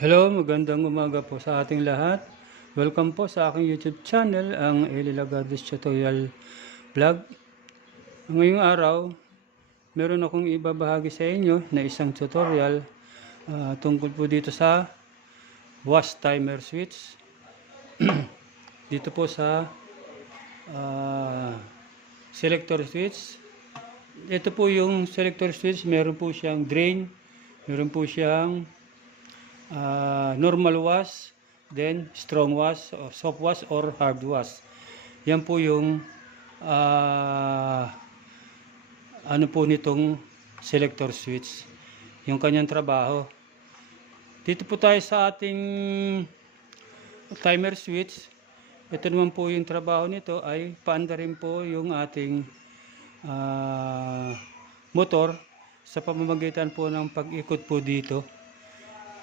Hello, magandang umaga po sa ating lahat. Welcome po sa aking YouTube channel, ang Eli Lagardes Tutorial Vlog. Ngayong araw, meron akong ibabahagi sa inyo na isang tutorial tungkol po dito sa wash timer switch. Dito po sa selector switch. Ito po yung selector switch, meron po siyang drain, meron po siyang normal wash, then strong wash, or soft wash, or hard wash. Yan po yung ano po nitong selector switch, yung kanyang trabaho. Dito po tayo sa ating timer switch. Ito naman po yung trabaho nito, ay paanda rin po yung ating motor sa pamamagitan po ng pag-ikot po dito.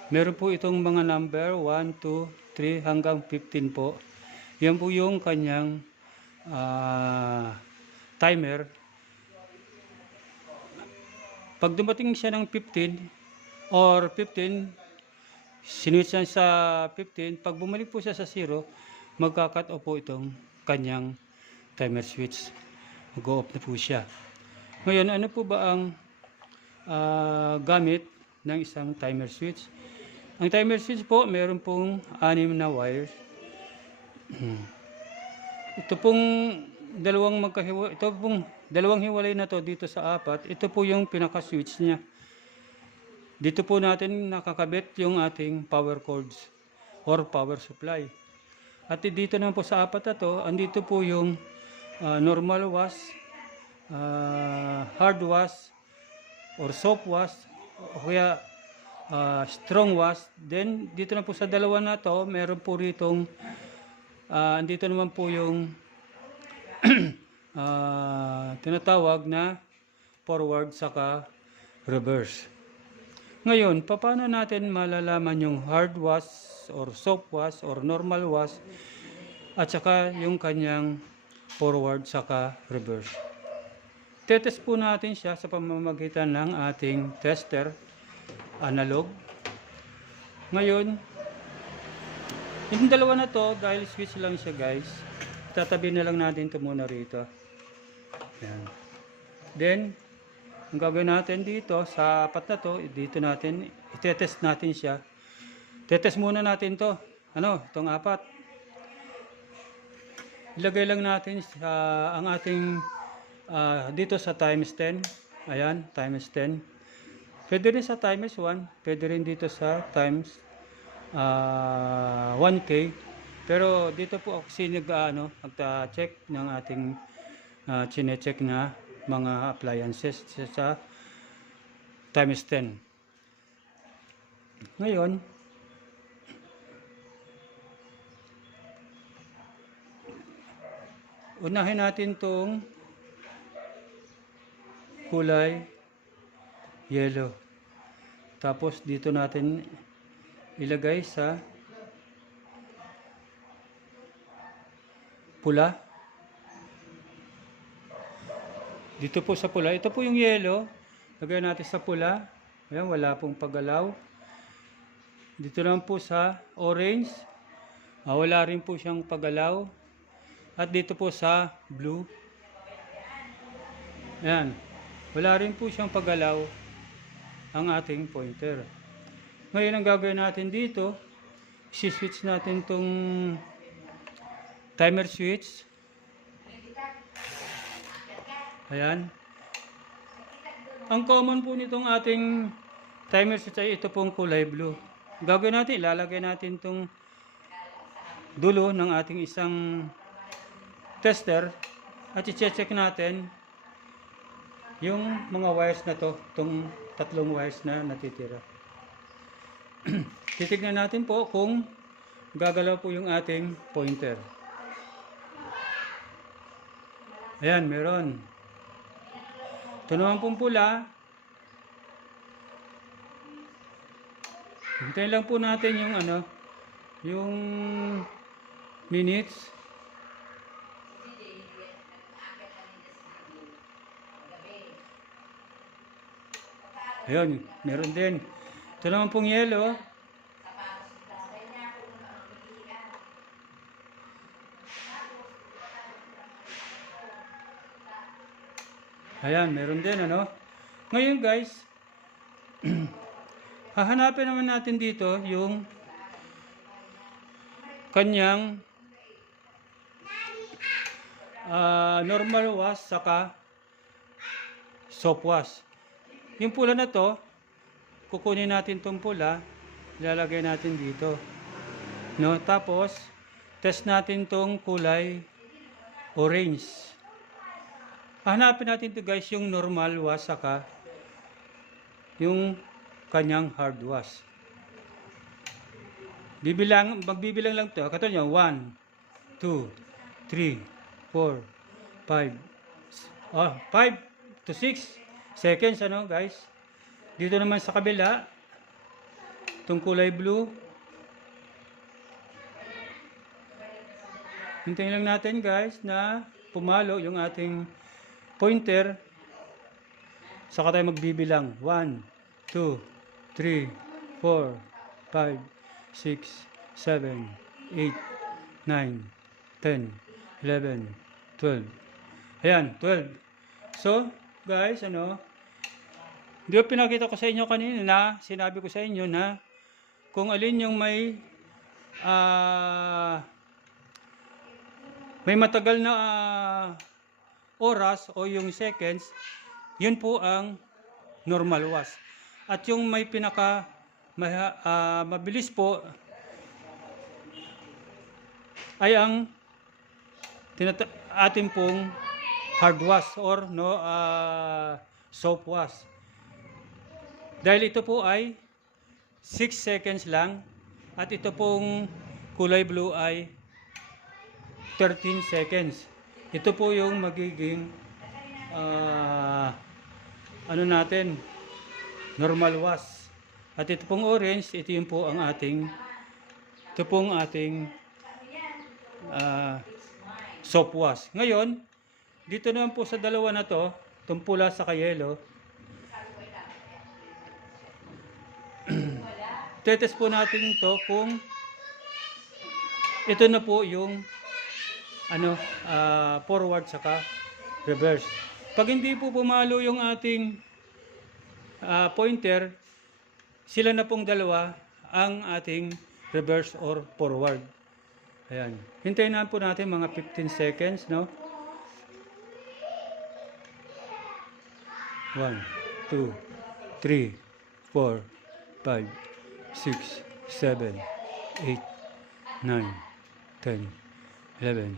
Meron po itong mga number 1, 2, 3 hanggang 15 po. Yan po yung kanyang timer. Pag dumating siya ng 15 or 15, sinwitch na sa 15, pag bumalik po siya sa 0, magka-cut off po itong kanyang timer switch. Mag-go off na po siya. Ngayon, ano po ba ang gamit ng isang timer switch? Ang timer switch po, meron pong 6 na wires. Ito pong dalawang hiwalay na to dito sa 4. Ito po yung pinaka-switch niya. Dito po natin nakakabit yung ating power cords or power supply. At dito naman po sa 4 na to, andito po yung normal wash, hard wash, or soft wash, o kaya strong wash. Then dito na po sa dalawa na to, meron po ritong andito naman po yung tinatawag na forward saka reverse. Ngayon, paano natin malalaman yung hard wash or soft wash or normal wash at saka yung kanyang forward saka reverse? Tetest po natin siya sa pamamagitan ng ating tester analog. Ngayon, yung dalawa na to, dahil switch lang siya guys, tatabi na lang natin ito muna rito. Yan. Then, ang gagawin natin dito, sa 4 na to, dito natin, itetest natin siya. Tetest muna natin to, itong 4. Ilagay lang natin ang ating, dito sa times 10. Ayan, times 10. Pwede rin sa times 1, pwede rin dito sa times 1K. Pero dito po ako nag-check ng ating chine-check na mga appliances sa times 10. Ngayon, unahin natin tong kulay yellow. Tapos dito natin ilagay sa pula. Dito po sa pula, ito po yung yellow. Lagay natin sa pula. Ayan, wala pong paggalaw. Dito naman po sa orange, wala rin po siyang paggalaw. At dito po sa blue, ayan, wala rin po siyang paggalaw ang ating pointer. Ngayon, ang gagawin natin dito, isi-switch natin tong timer switch. Ayan. Ang common po nitong ating timer switch ay ito pong kulay blue. Gagawin natin, ilalagay natin itong dulo ng ating isang tester at i-check natin yung mga wires na to, itong 3 wires na natitira. Titignan natin po kung gagalaw po yung ating pointer. Ayan, meron. Ito naman pong pula. Hintayin lang po natin yung yung minutes. Ayun, meron din. Ito naman pong yellow. Ayan, meron din ano. Ngayon guys, hahanapin naman natin dito yung kanyang normal wash saka soap wash. Yung pula na to, kukunin natin tong pula, ilalagay natin dito. No, tapos test natin tong kulay orange. Hanapin natin to guys yung normal wash saka yung kanyang hard wash. Magbibilang lang to. Katulad niya, 1, 2, 3, 4, 5. 5 to 6 seconds ano guys. Dito naman sa kabila, itong kulay blue. Hintayin lang natin guys na pumalo yung ating pointer. Saka tayo magbibilang. 1, 2, 3, 4, 5, 6, 7, 8, 9, 10, 11, 12. Ayan, 12. So, guys, di ba pinakita ko sa inyo kanina na, sinabi ko sa inyo na kung alin yung may matagal na oras o yung seconds, yun po ang normal wash. At yung may mabilis po ay ang ating pong hard wash or soap wash. Dahil ito po ay 6 seconds lang at ito pong kulay blue ay 13 seconds. Ito po yung magiging normal wash. At ito pong orange, ito yung po ang ating soap wash. Ngayon, dito naman po sa dalawa na to, itong pula sa yellow, tetest po natin to kung ito na po yung forward saka reverse. Pag hindi po pumalo yung ating pointer, sila na pong dalawa ang ating reverse or forward. Ayan. Hintayin na po natin mga 15 seconds, no? 1, 2, 3, 4, 5, 6, 7, 8, 9, 10, 11,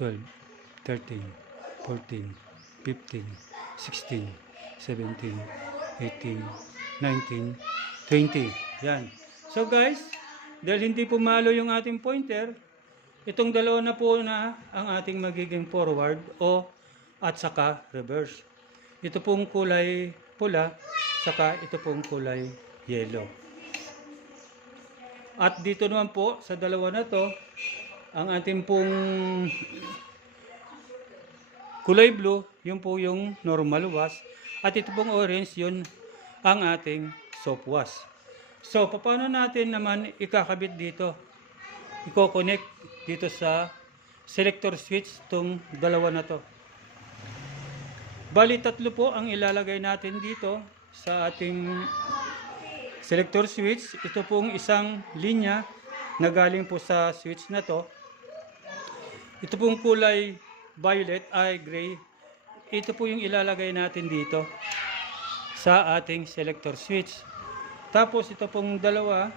12, 13, 14, 15, 16, 17, 18, 19, 20. Yan. So guys, dahil hindi pumalo yung ating pointer, itong dalawa na po na ang ating magiging forward at saka reverse. Ito pong kulay pula, saka ito pong kulay yellow. At dito naman po sa dalawa na to, ang ating pong kulay blue, yun po yung normal wash. At ito pong orange, yun ang ating soap wash. So, paano natin naman ikakabit dito? Iko-connect dito sa selector switch itong dalawa na to. Bali, tatlo po ang ilalagay natin dito sa ating selector switch. Ito pong isang linya na galing po sa switch na to. Ito pong kulay violet ay gray. Ito po yung ilalagay natin dito sa ating selector switch. Tapos ito pong dalawa,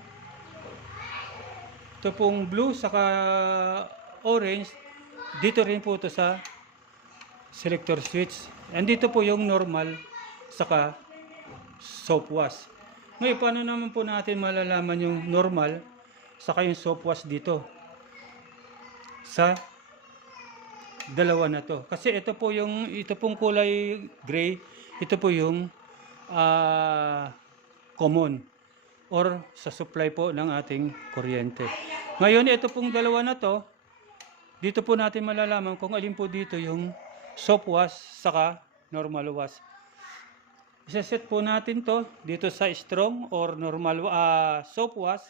ito pong blue saka orange, dito rin po ito sa selector switch. Andito po yung normal saka soap wash. Ngayon, paano naman po natin malalaman yung normal saka yung soap wash dito sa dalawa na to? Kasi ito pong kulay gray, ito po yung common or sa supply po ng ating kuryente. Ngayon, ito pong dalawa na to, dito po natin malalaman kung alin po dito yung soap wash saka normal wash. Isa-set po natin to dito sa strong or normal soap wash,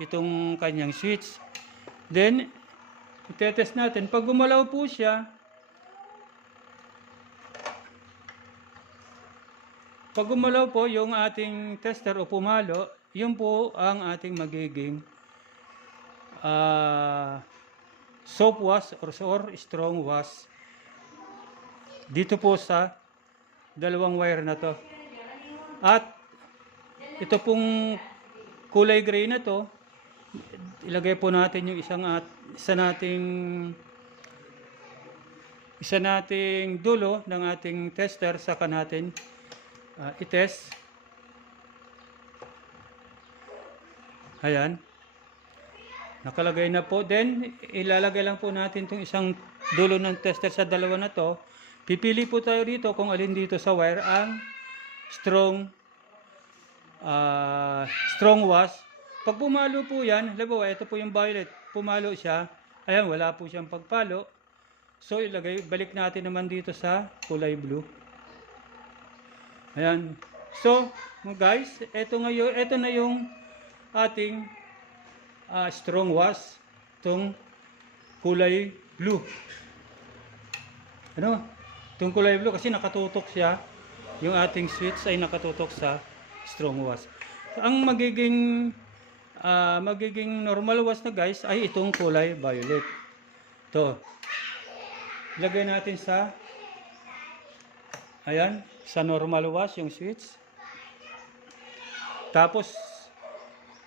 itong kanyang switch. Then, itetest natin. Pag gumalaw po siya, Pag gumalaw po yung ating tester o pumalo, yun po ang ating magiging soap wash or strong wash dito po sa dalawang wire na to. At ito pong kulay gray na to, ilagay po natin yung isa nating dulo ng ating tester, saka natin itest. Ayan. Nakalagay na po. Then, ilalagay lang po natin itong isang dulo ng tester sa dalawa na to. Pipili po tayo dito kung alin dito sa wire ang strong wash. Pag pumalo po yan, halimbawa, ito po yung violet. Pumalo siya. Ayan, wala po siyang pagpalo. So, balik natin naman dito sa kulay blue. Ayan. So, guys, ito na yung ating strong wash, itong kulay blue. Ano? Itong kulay blue kasi nakatutok siya. Yung ating switch ay nakatutok sa strong wash. Ang magiging normal wash na guys ay itong kulay violet. Ito. Lagay natin sa normal wash yung switch. Tapos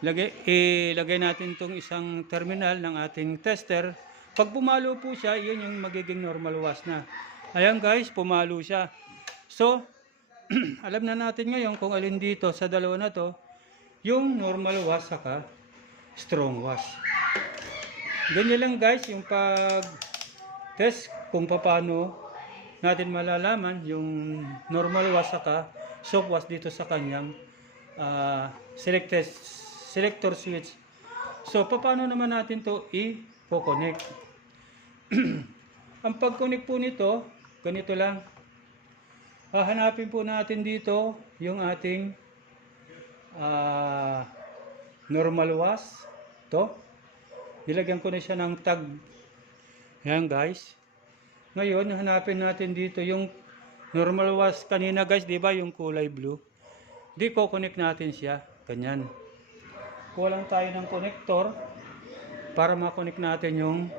ilagay natin itong isang terminal ng ating tester. Pag pumalo po siya, yun yung magiging normal wash na. Ayan guys, pumalo siya. So, alam na natin ngayon kung alin dito sa dalawa na to, yung normal wash saka strong wash. Ganyan lang guys, yung pag-test kung paano natin malalaman yung normal wash saka soap wash dito sa kanyang selector switch. So, paano naman natin to i-connect? Ang pag-connect po nito, ganito lang. Hahanapin po natin dito yung ating normal wash. Ito. Nilagyan ko na siya ng tag. Yan guys. Ngayon, hanapin natin dito yung normal wash kanina guys, di ba? Yung kulay blue. Connect natin siya. Ganyan. Kuha lang tayo ng connector para ma-connect natin yung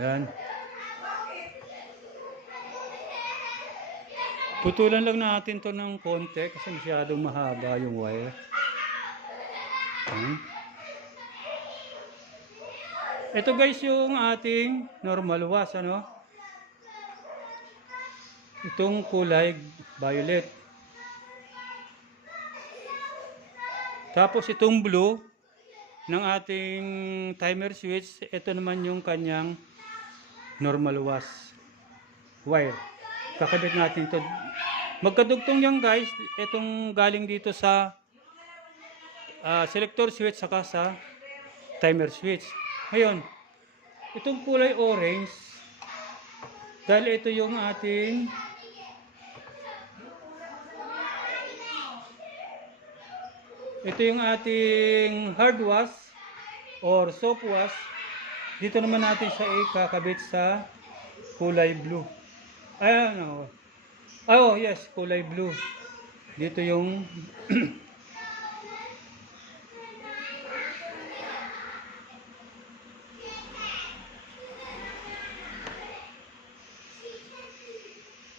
Ayan. Putulan lang natin to ng konti kasi masyadong mahaba yung wire. Ito guys yung ating normal wash, ano? Itong kulay violet. Tapos itong blue ng ating timer switch, ito naman yung kanyang normal wash wire. Kakabit natin ito. Magkadugtong yan guys. Itong galing dito sa selector switch saka sa timer switch. Ngayon, itong kulay orange, dahil ito yung ating hard wash or soap wash. Dito naman natin siya ikakabit sa kulay blue. Ayan, oh yes, kulay blue. Dito yung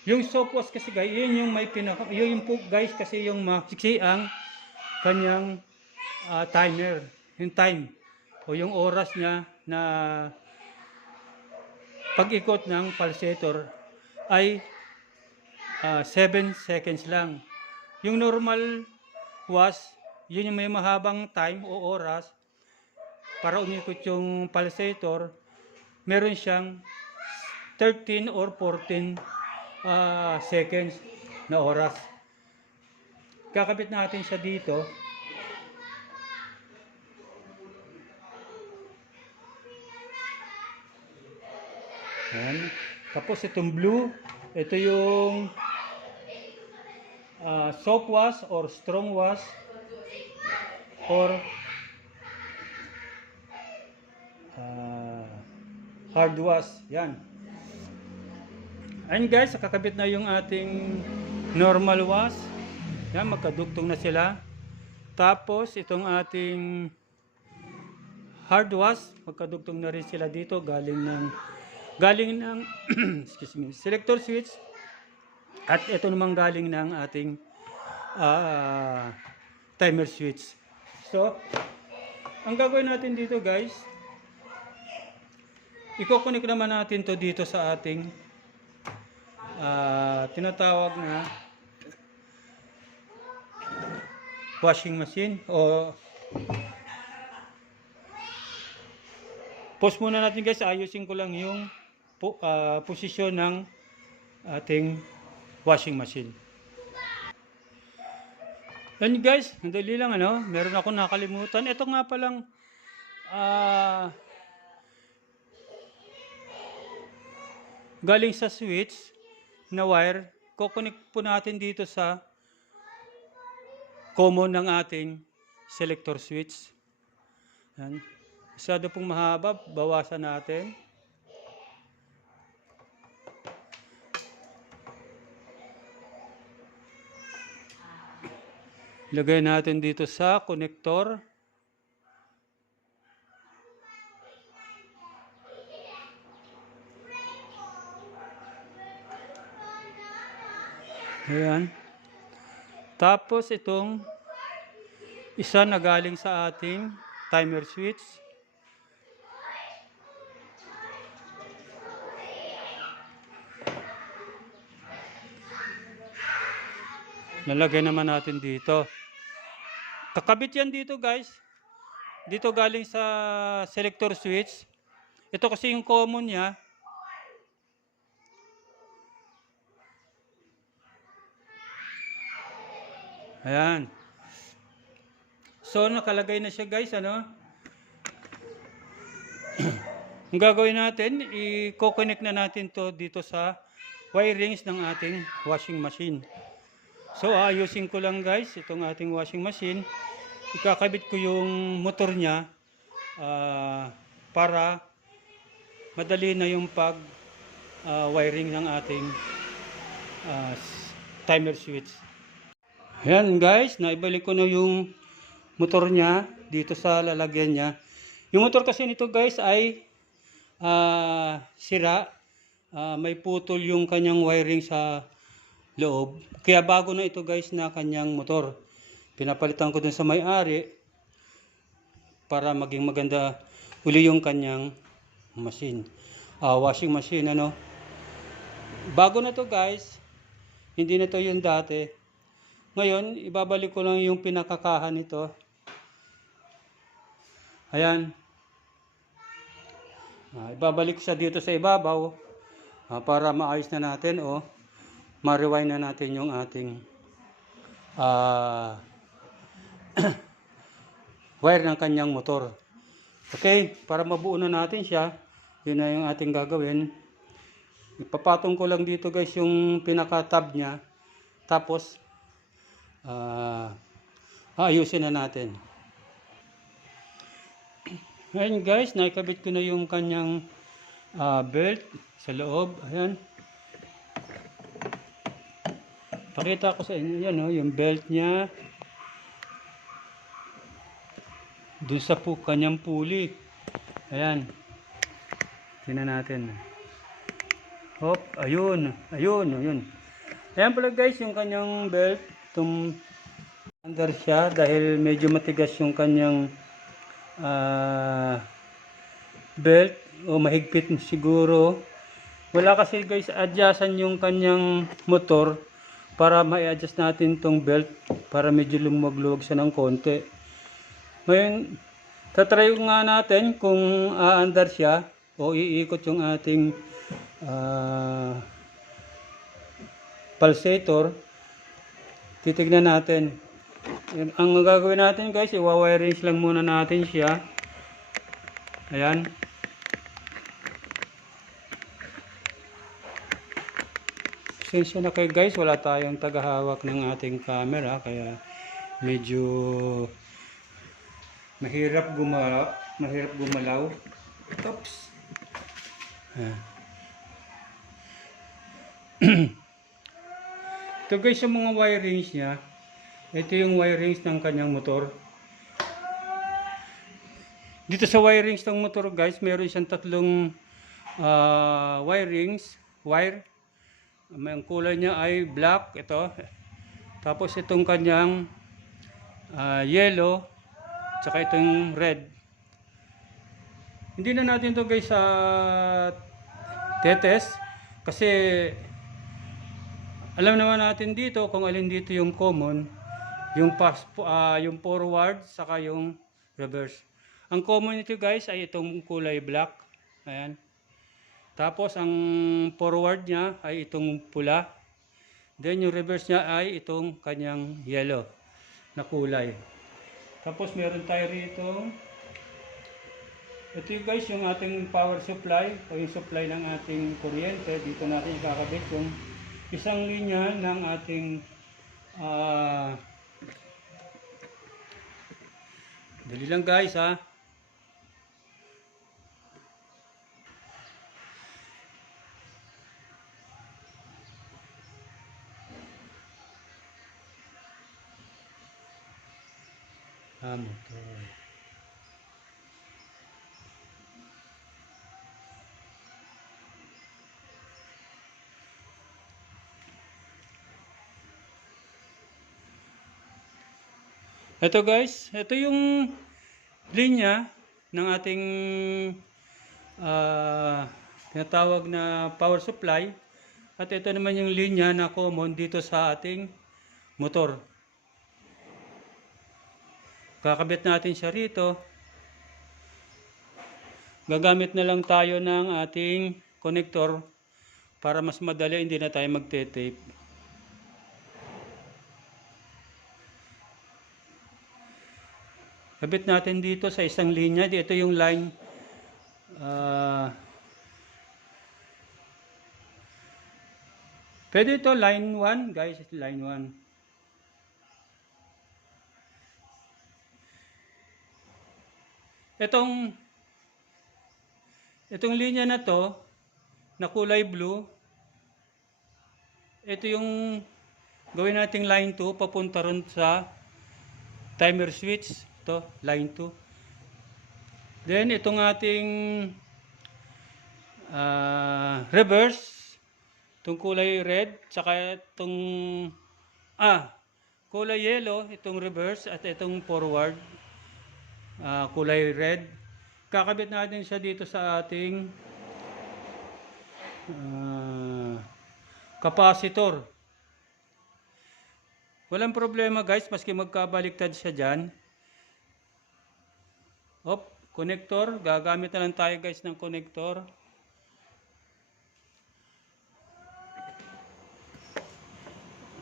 yung soap wash kasi guys, yun yung yun po guys kasi yung maiksi ang kanyang timer, yung time o yung oras niya na pag-ikot ng pulsator ay 7 seconds lang. Yung normal wash, yun yung may mahabang time o oras para umikot yung pulsator. Meron siyang 13 or 14 seconds na oras. Kakabit natin siya dito. Yan. Tapos itong blue, ito yung soap wash or strong wash or hard wash. Yan. Ayun guys, kakabit na yung ating normal wash. Yan, magkadugtong na sila. Tapos itong ating hard wash, magkadugtong na rin sila dito galing ng excuse me, selector switch. At ito namang galing ng ating timer switch. So, ang gagawin natin dito guys, i-connect naman natin to dito sa ating tinatawag na washing machine. O pause muna natin guys, ayusin ko lang yung posisyon ng ating washing machine. Yan guys, madali lang ano, meron ako nakalimutan. Ito nga palang galing sa switch na wire, kukonek po natin dito sa common ng ating selector switch. Yan. Masyado pong mahaba, bawasan natin. Ilagay natin dito sa connector. Ayan. Tapos itong isa na galing sa ating timer switch. Lalagay naman natin dito. Kakabit yan dito guys. Dito galing sa selector switch. Ito kasi yung common niya. Ayan. So nakalagay na siya guys, ano? Ang gagawin natin, i-connect na natin to dito sa wirings ng ating washing machine. So ayusin ko lang guys itong ating washing machine. Ikakabit ko yung motor niya para madali na yung pag wiring ng ating timer switch. Ayan guys, naibalik ko na yung motor niya dito sa lalagyan niya. Yung motor kasi nito guys ay sira. May putol yung kanyang wiring sa loob. Kaya bago na ito guys na kanyang motor. Pinapalitan ko dun sa may-ari para maging maganda uli yung kanyang machine. Washing machine, ano. Bago na to guys. Hindi na to yung dati. Ngayon, ibabalik ko lang yung pinakakahan nito. Ayan. Ibabalik siya dito sa ibabaw para maayos na natin o ma-rewind na natin yung ating wire ng kanyang motor. Okay, para mabuo na natin siya, yun na yung ating gagawin. Ipapatong ko lang dito guys yung pinaka-tab niya. Tapos, ayusin na natin. Ayan guys, nakikabit ko na yung kanyang belt sa loob. Ayan. Pakita ko sa inyo yan, yung belt niya. Doon sa kanyang pulley. Ayan. Tingnan natin. Hop, ayun. Ayun. Ayan pala guys, yung kanyang belt. Under siya dahil medyo matigas yung kanyang belt o mahigpit siguro. Wala kasi guys adjustan yung kanyang motor para ma-adjust natin tong belt para medyo lumwag-luwag siya ng konti. Ngayon, tatry nga natin kung aandar siya o iikot yung ating pulsator. Titignan natin. Ang gagawin natin guys, i-wirings lang muna natin siya. Ayan. Pasensya na kayo guys, wala tayong tagahawak ng ating camera kaya medyo mahirap gumalaw. Oops. Ito guys yung mga wirings niya. Ito yung wirings ng kanyang motor. Dito sa wirings ng motor guys, meron siyang tatlong wire. Ang kulay niya ay black, ito. Tapos itong kanyang yellow, tsaka itong red. Hindi na natin to guys tetes kasi alam naman natin dito kung alin dito yung common, yung forward saka yung reverse. Ang common nito guys ay itong kulay black. Ayan. Tapos ang forward niya ay itong pula. Then yung reverse niya ay itong kanyang yellow na kulay. Tapos meron tayo rito. Ito yung guys yung ating power supply o yung supply ng ating kuryente. Dito natin ikakabit yung isang linya ng ating dali lang guys ha. Motor. Ito guys, ito yung linya ng ating tinatawag na power supply. At ito naman yung linya na common dito sa ating motor. Kakabit natin siya rito. Gagamit na lang tayo ng ating connector para mas madali, hindi na tayo magte-tape. Kabit natin dito sa isang linya. Ito yung line pwede ito line 1 guys, line 1. Itong linya na to na kulay blue, ito yung gawin nating line 2 papunta ron sa timer switch. Ito, line 2. Then itong ating reverse, itong kulay red, saka itong kulay yellow, itong reverse, at itong forward, kulay red. Kakabit natin siya dito sa ating capacitor. Walang problema guys, maski magkabaliktad siya dyan. Connector. Gagamit na lang tayo guys ng connector.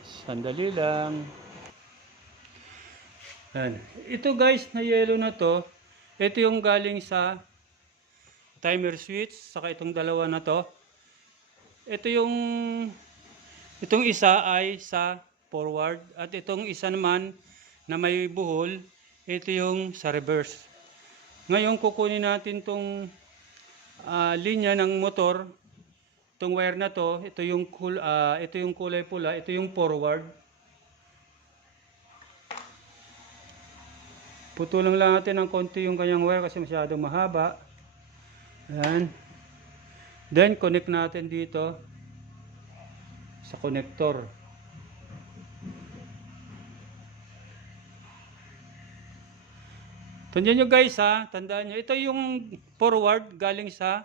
Sandali lang. Ito guys na yellow na to, ito yung galing sa timer switch, saka itong dalawa na to. Itong isa ay sa forward at itong isa naman na may buhol, ito yung sa reverse. Ngayon kukunin natin tong linya ng motor, itong wire na to, ito yung kulay pula, ito yung forward. Putulan lang natin ng konti yung kanyang wire kasi masyadong mahaba. Ayan. Then connect natin dito sa connector. Tandaan nyo guys ha, tandaan nyo. Ito yung forward galing sa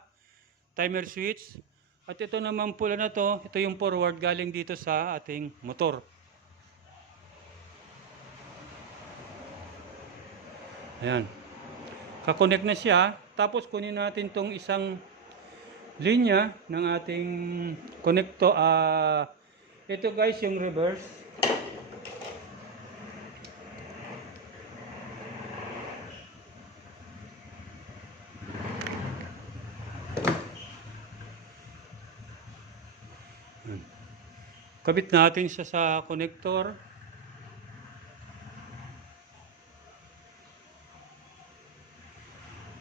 timer switch. At ito naman pula na to, ito yung forward galing dito sa ating motor. Ayan. Kakonect na siya. Tapos kunin natin tong isang linya ng ating connector. Ito guys yung reverse. Kabit natin siya sa connector.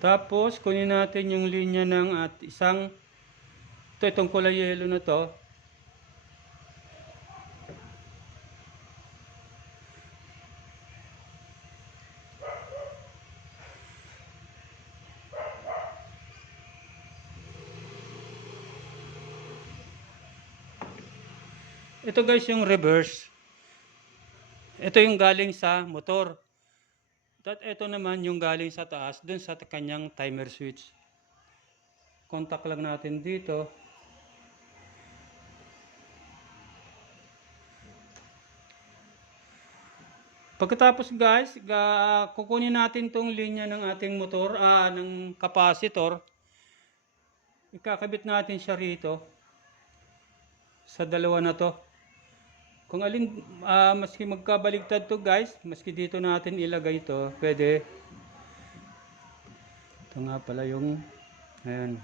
Tapos, kunin natin yung linya ng at isang, itong kulay yellow na to. Ito guys yung reverse. Ito yung galing sa motor. At ito naman yung galing sa taas, dun sa kanyang timer switch. Contact lang natin dito. Pagkatapos guys, kukunin natin tong linya ng ating motor, ng capacitor. Ikakabit natin siya rito sa dalawa na to. Kung alin, maski magkabaligtad to guys, maski dito natin ilagay to, pwede. Ito nga pala yung, ayan.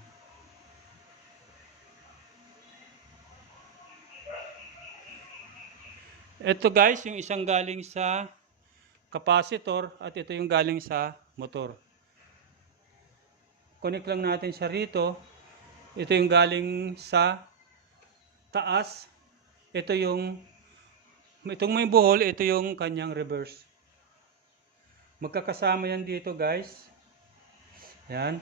Ito guys, yung isang galing sa capacitor at ito yung galing sa motor. Connect lang natin siya rito. Ito yung galing sa taas. Ito yung itong may buhol, ito yung kanyang reverse. Magkakasama yan dito guys. Yan.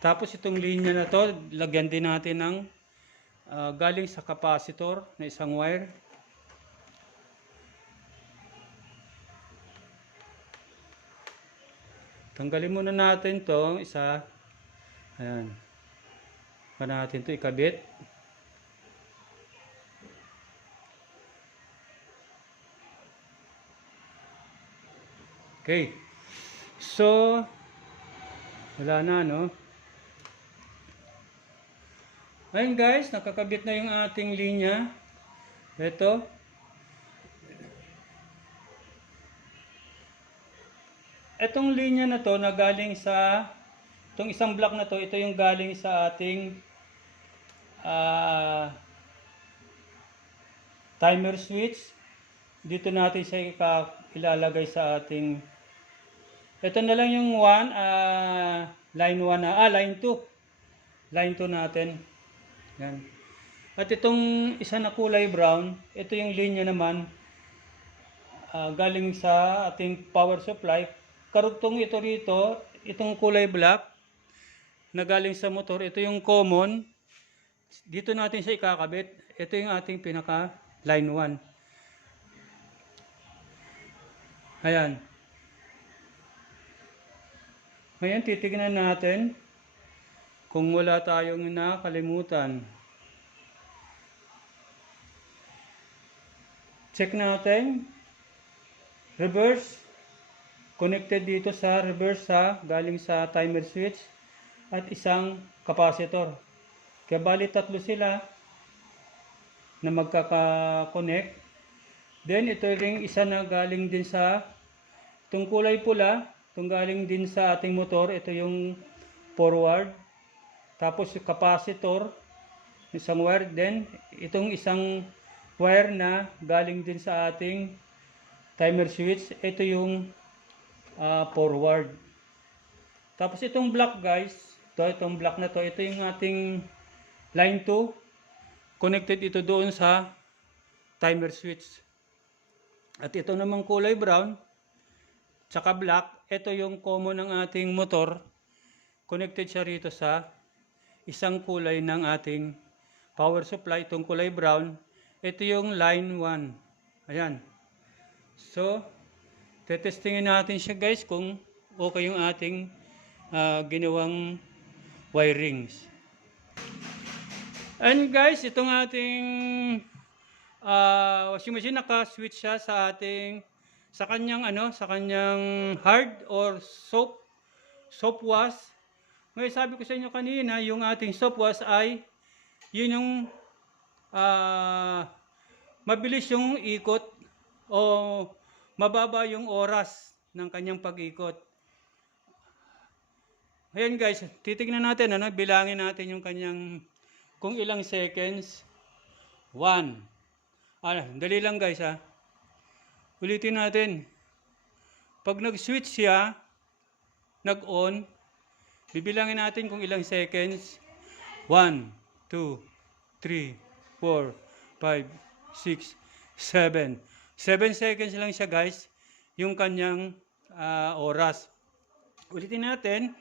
Tapos itong linya na to, lagyan din natin ng galing sa capacitor na isang wire. Tanggalin muna natin to isa. Ayan. Para natin to ikabit. Okay. So, wala na, no? Ayun guys, nakakabit na yung ating linya. Ito. Etong linya na to na galing sa, itong isang block na to, ito yung galing sa ating timer switch. Dito natin siya ilalagay sa ating, ito na lang yung line 1 na, line 2. Line 2 natin. Yan. At itong isa na kulay brown, ito yung linya naman galing sa ating power supply. Karugtong ito rito, itong kulay black na galing sa motor, ito yung common. Dito natin siya ikakabit. Ito yung ating pinaka line 1. Ayan. Ngayon, titignan natin kung wala tayong nakalimutan. Check natin. Reverse. Connected dito sa reverse galing sa timer switch at isang capacitor. Kaya bali tatlo sila na magkaka-connect. Then ito ring isa na galing din sa itong kulay pula, itong galing din sa ating motor, ito yung forward. Tapos yung capacitor, isang wire din, itong isang wire na galing din sa ating timer switch, ito yung forward. Tapos itong block guys, itong block na to, ito yung ating line 2, connected ito doon sa timer switch. At ito namang kulay brown, tsaka black, ito yung common ng ating motor. Connected siya rito sa isang kulay ng ating power supply, itong kulay brown. Ito yung line 1. Ayan. So, tetestingin natin siya guys kung okay yung ating ginawang wirings. And guys, itong ating washing machine, naka-switch siya sa ating sa kanyang hard or soap wash. Ngayon sabi ko sa inyo kanina, yung ating soap wash ay yun yung mabilis yung ikot o mababa yung oras ng kanyang pag-ikot. Ayan guys, titignan natin, bilangin natin yung kanyang kung ilang seconds. 1, Dali lang guys ha. Ulitin natin. Pag nag-switch siya, nag-on, bibilangin natin kung ilang seconds. 1, 2, 3, 4, 5, 6, 7. 7 seconds lang siya guys, yung kanyang oras. Ulitin natin.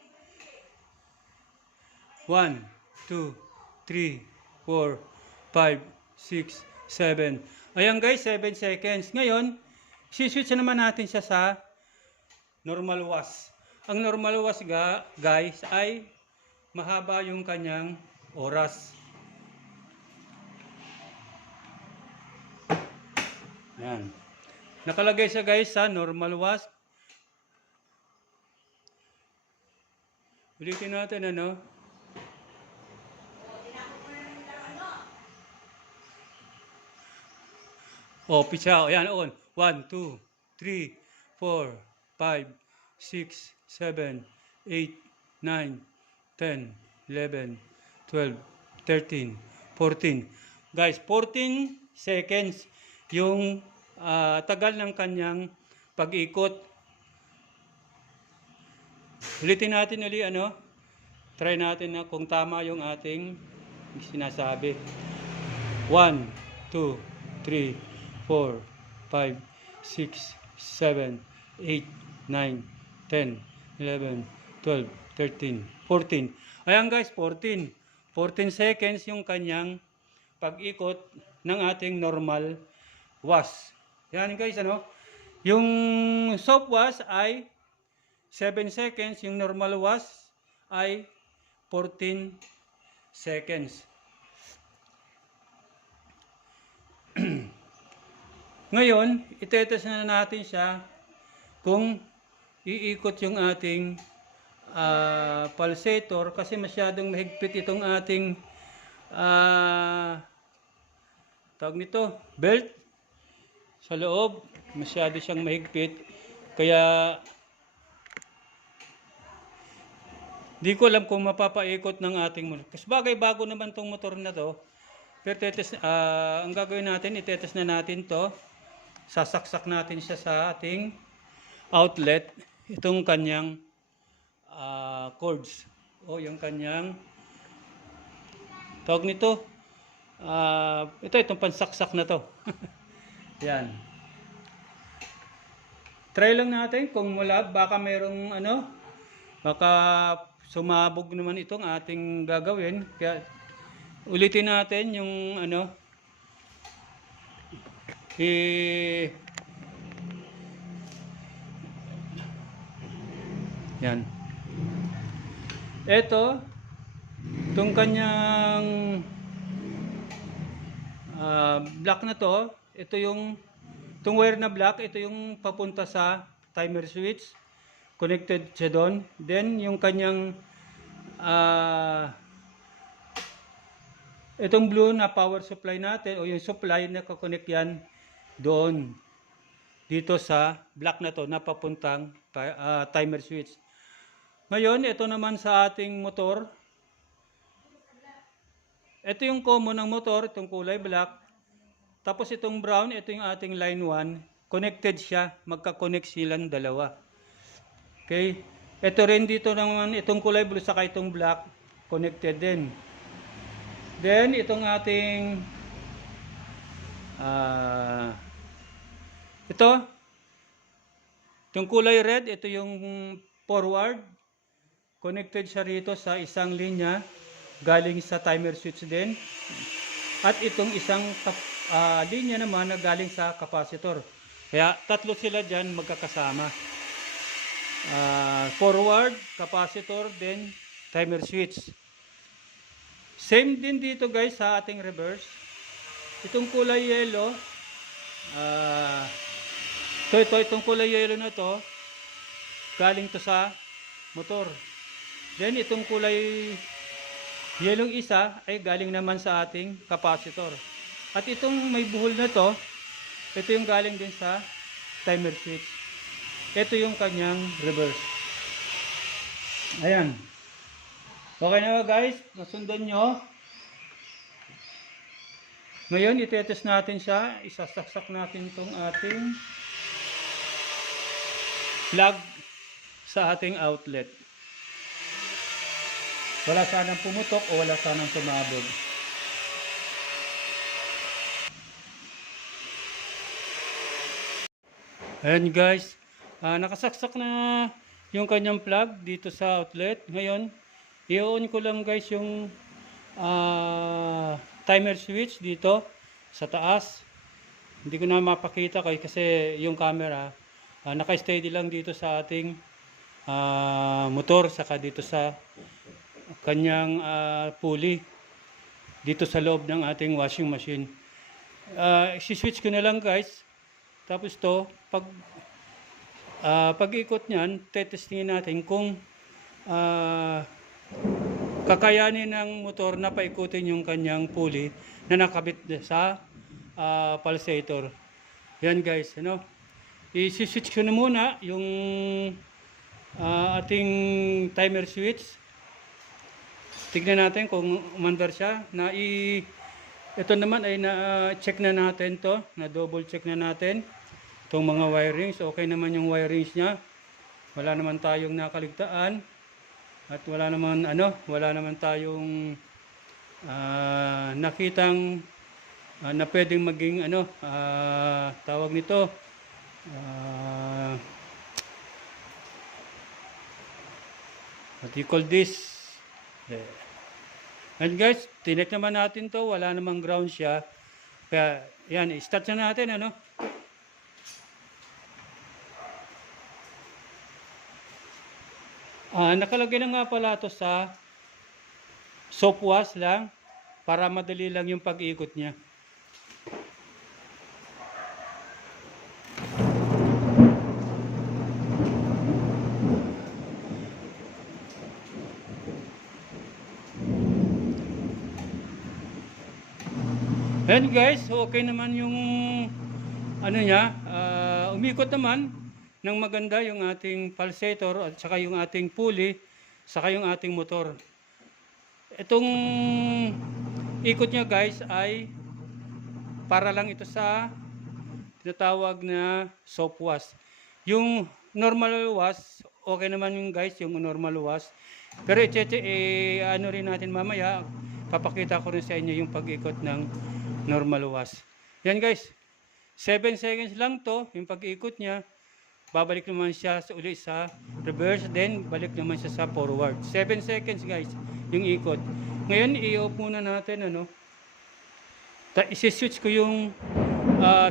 1, 2, 3, 4, 5, 6, 7. Ayan guys, 7 seconds. Ngayon, switch naman natin siya sa normal wash. Ang normal wash guys ay mahaba yung kanyang oras. Yan. Nakalagay siya guys sa normal wash. Ulitin natin ano. Pizza. Ayan, on. 1, 2, 3, 4, 5, 6, 7, 8, 9, 10, 11, 12, 13, 14. Guys, 14 seconds yung tagal ng kanyang pag-ikot. Ulitin natin ano. Try natin na kung tama yung ating sinasabi. 1, 2, 3, 4, 5, 6, 7, 8, 9, 10, 11, 12, 13, 14. Ayan guys, 14. 14 seconds yung kanyang pag-ikot ng ating normal wash. Yan guys, ano? Yung soap wash ay 7 seconds, yung normal wash ay 14 seconds. Ngayon, itetest na natin siya kung iikot yung ating pulsator kasi masyadong mahigpit itong ating tawag nito, belt sa loob. Masyado siyang mahigpit. Kaya di ko alam kung mapapaikot ng ating motor. Kasi bagay bago naman tong motor na to. Pero ang gagawin natin, itetest na natin to. Sasaksak natin siya sa ating outlet. Itong kanyang cords. O yung kanyang tawag nito. Itong pansaksak na to. Yan. Try lang natin kung wala. Baka mayroong baka sumabog naman itong ating gagawin. Kaya ulitin natin yung yan. Itong kanyang block na to, itong wire na block, ito yung papunta sa timer switch. Connected siya doon. Then, yung kanyang itong blue na power supply natin, o yung supply, nakakonect yan doon. Dito sa block na to, na papuntang timer switch. Ngayon, ito naman sa ating motor. Ito yung common ng motor, itong kulay black. Tapos itong brown, ito yung ating line 1. Connected siya, magka-connect silang dalawa. Okay? Ito rin dito naman, itong kulay blue saka itong black, connected din. Then, itong ating itong kulay red, ito yung forward. Connected siya rito sa isang linya, galing sa timer switch din. At itong isang linya naman na galing sa capacitor. Kaya tatlo sila dyan magkakasama. Forward, capacitor, then timer switch. Same din dito guys sa ating reverse. Itong kulay yellow, itong kulay yellow na to, galing to sa motor. Then itong kulay yellow isa ay galing naman sa ating capacitor. At itong may buhol na to, ito yung galing din sa timer switch. Ito yung kanyang reverse. Ayan. Okay na ba guys? Nasundan nyo? Ngayon, itetest natin siya. Isasaksak natin itong ating plug sa ating outlet. Wala sanang pumutok o wala sanang sumabog. Ayan guys, nakasaksak na yung kanyang plug dito sa outlet. Ngayon, i-on ko lang guys yung timer switch dito sa taas. Hindi ko na mapakita kasi yung camera naka-steady lang dito sa ating motor, saka dito sa kanyang pulley dito sa loob ng ating washing machine. I-switch ko na lang guys. Tapos to, pag-ikot niyan, tetestingin natin kung kakayanin ng motor na paikutin yung kanyang pulley na nakabit sa pulsator. Yan guys, ano? I-switch ko na muna yung ating timer switch. Tignan natin kung umandar siya. Ito naman ay na-check na natin to, na-double check na natin itong mga wirings. Okay naman yung wirings niya. Wala naman tayong nakaligtaan. At wala naman tayong nakitang na pwedeng maging tawag nito what do you call this? And guys, tinek naman natin to, wala namang ground siya. Kaya yan, start na natin nakalagay na nga pala to sa soap wash lang para madali lang yung pag-ikot niya. And guys, okay naman yung umikot naman ng maganda yung ating pulsator at saka yung ating pulley, saka yung ating motor. Itong ikot niya guys ay para lang ito sa tinatawag na soap wash. Yung normal wash, okay naman yung guys, yung normal wash. Pero rin natin mamaya, papakita ko rin sa inyo yung pag-ikot ng normal wash. Yan guys, 7 seconds lang to yung pag-ikot niya. Babalik naman siya uli sa reverse, then balik naman siya sa forward. 7 seconds guys yung ikot. Ngayon i-off muna natin isi-switch ko yung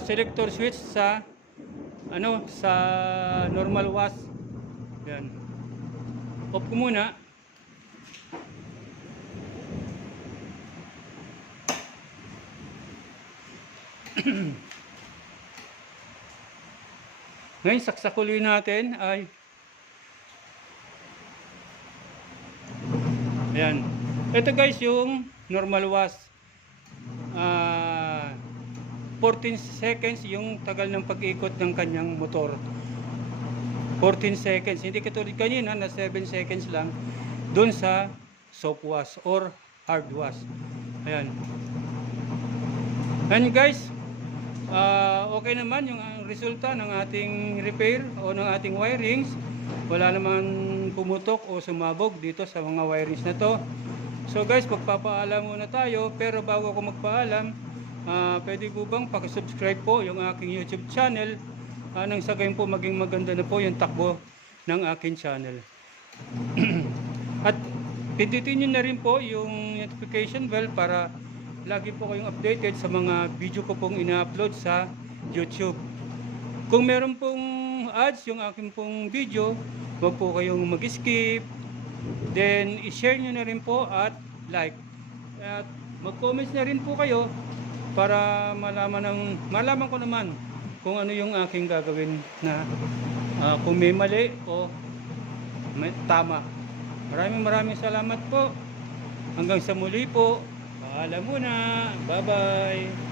selector switch sa sa normal wash. Yan. Off ko muna. Ngayon, saksakuloy natin ay ayan. Ito guys yung normal wash. 14 seconds yung tagal ng pag-ikot ng kanyang motor. 14 seconds. Hindi katulad kanina na 7 seconds lang doon sa soap wash or hard wash. Ayan. And guys, okay naman yung resulta ng ating repair o ng ating wirings. Wala naman pumutok o sumabog dito sa mga wirings na to. So guys, magpapaalam muna tayo, pero bago ako magpaalam, pwede po bang pakisubscribe po yung aking YouTube channel nang sa gayon po maging maganda na po yung takbo ng aking channel. At pindutin nyo na rin po yung notification bell para lagi po kayong updated sa mga video ko pong ina-upload sa YouTube. Kung meron pong ads yung aking pong video, huwag po kayong mag-skip. Then, i-share nyo na rin po at like. At mag-comments na rin po kayo para malaman ko naman kung ano yung aking gagawin na kung may mali o may tama. Maraming salamat po. Hanggang sa muli po. Paalam muna. Bye-bye.